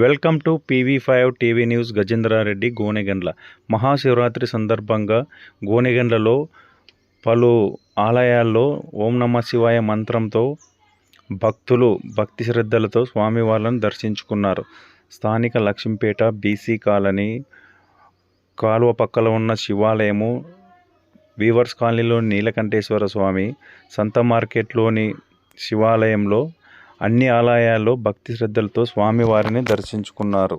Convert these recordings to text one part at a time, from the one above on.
Welcome to PV5 TV news. Gajendra Reddy, Gonegandla. Mahashivratri సందర్భంగా గోనెగండ్లలో పలు ఆలయాల్లో ఓం నమః శివాయ మంత్రంతో భక్తులు భక్తి శ్రద్ధలతో స్వామివార్లను దర్శించుకున్నారు. స్థానిక లక్ష్మీపేట బీసీ కాలనీ కాలువ పక్కన ఉన్న శివాలయము, వీవర్స్ కాలనీలోని నీలకంఠేశ్వర స్వామి, సంత మార్కెట్లోని శివాలయంలో అన్ని ఆలయాల్లో భక్తి శ్రద్ధలతో స్వామివారిని దర్శించుకున్నారు.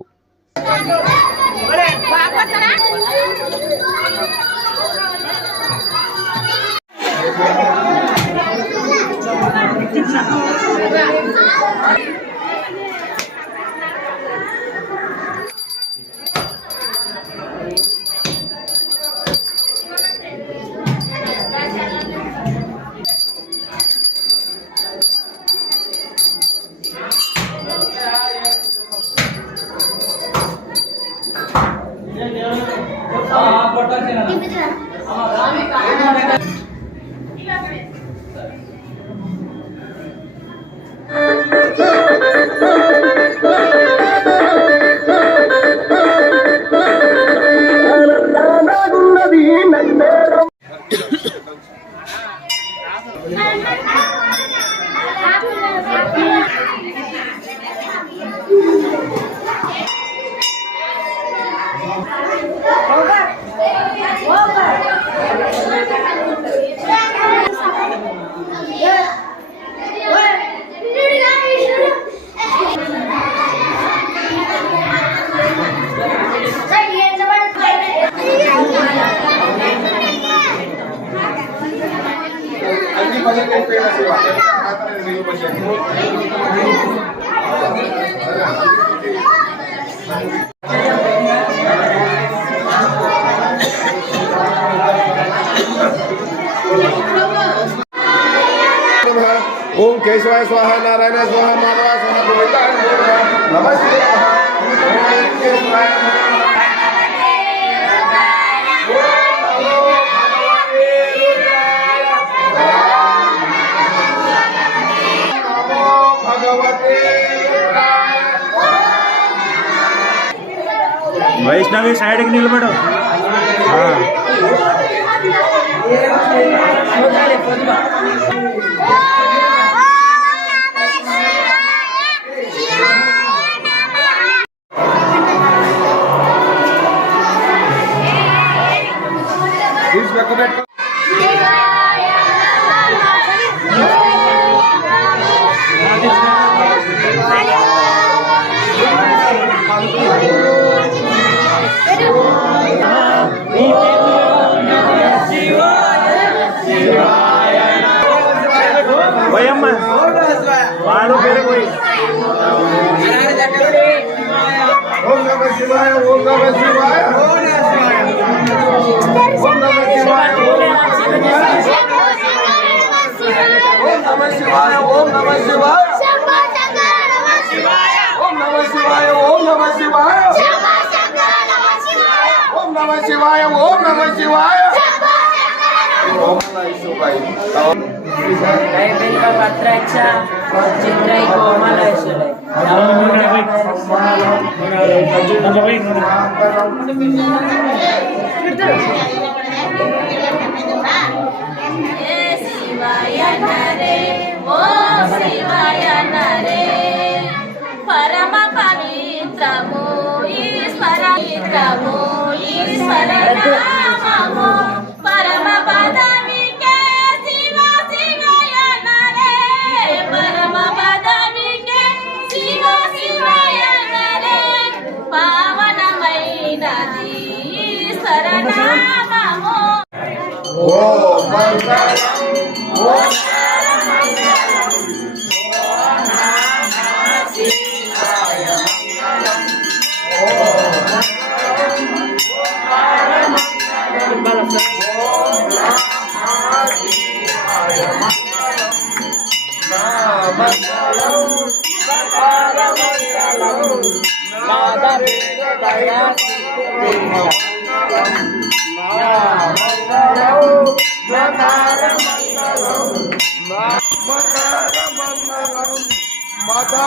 ओम केशवाय स्वाहा, नारायण स्वाहा, माधवाय स्वाहा, गोविंदाय नमः शिवाय। वैष्णवी साइड की निलबड़ो। ओम नमः शिवाय, ओम नमः शिवाय, ओम नमः शिवाय, ओम नमः शिवाय, ओम नमः शिवाय, ओम नमः शिवाय, ओम नमः शिवाय, ओम नमः शिवाय, ओम नमः शिवाय। पत्राच्या चित्राई कोमलेश्वर शिवाय नरे ओ शिवाय नरे परम पवित्रमो ईश्वरमो ईश्वर नाममो परम पदवी के शिव शिवाय नरे परम पदवी के शिव शिवाय नरे पावनमैनदी ईश्वर नाममो ओ मंगलम ओ माता